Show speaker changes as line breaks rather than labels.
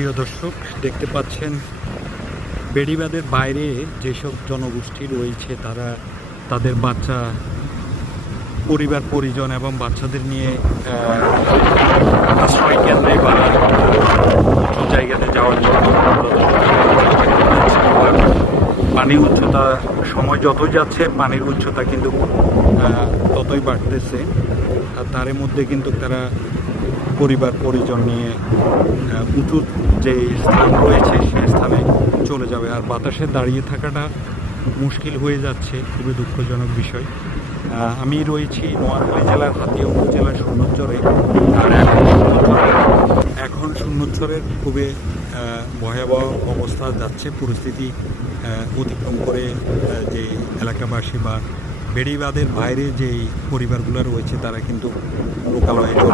প্রিয় দর্শক, দেখতে পাচ্ছেন, বেড়িবাঁধের বাইরে যেসব জনগোষ্ঠী রয়েছে, তারা তাদের বাচ্চা, পরিবার, পরিজন এবং বাচ্চাদের নিয়ে আশ্রয় কেন্দ্রে বা উঁচু জায়গাতে যাওয়ার জন্য পানির উচ্চতা, সময় যতই যাচ্ছে, পানির উচ্চতা কিন্তু ততই বাড়তেছে। আর তার মধ্যে কিন্তু তারা পরিবার, পরিজন নিয়ে উঁচু যে স্থান রয়েছে সেই স্থানে চলে যাবে। আর বাতাসে দাঁড়িয়ে থাকাটা মুশকিল হয়ে যাচ্ছে, খুবই দুঃখজনক বিষয়। আমি রয়েছি নোয়াখালী জেলার হাতিয়া উপজেলার শূন্যচরে এখন শূন্যচরে- শূন্যচরের খুবই ভয়াবহ অবস্থা যাচ্ছে, পরিস্থিতি অতিক্রম করে যে এলাকাবাসী বা বেড়িবাঁধের বাইরে যেই পরিবারগুলো রয়েছে, তারা কিন্তু লোকালয়ে